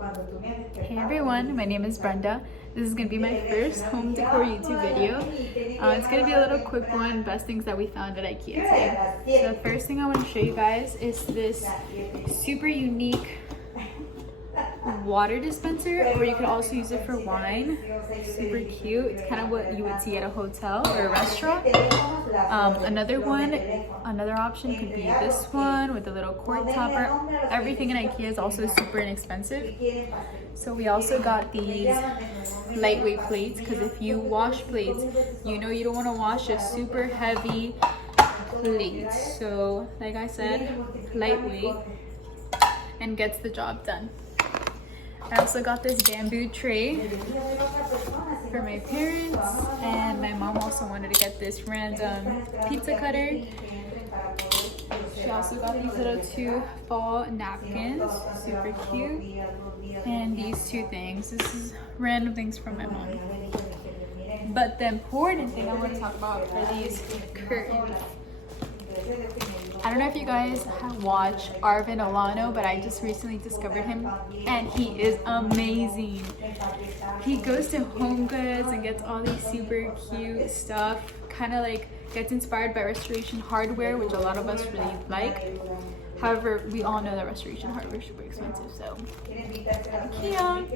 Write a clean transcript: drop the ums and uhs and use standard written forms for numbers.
Hey everyone, my name is Brenda. This is going to be my first home decor YouTube video. It's going to be a little quick one, best things that we found at IKEA today. So the first thing I want to show you guys is this super unique water dispenser, or you could also use it for wine. Super cute. It's kind of what you would see at a hotel or a restaurant. Another option could be this one with a little cork topper. Everything in IKEA is also super inexpensive. So we also got these lightweight plates, because if you wash plates, you know you don't want to wash a super heavy plate. So like I said, lightweight and gets the job done. I also got this bamboo tray for my parents, and my mom also wanted to get this random pizza cutter. She also got these little 2 fall napkins, super cute, and these 2 things. This is random things from my mom. But the important thing I want to talk about are these curtains. I don't know if you guys have watched Arvin Olano, but I just recently discovered him and he is amazing. He goes to Home Goods and gets all these super cute stuff, kind of like gets inspired by restoration hardware, which a lot of us really like. However, we all know that restoration hardware is super expensive, so IKEA.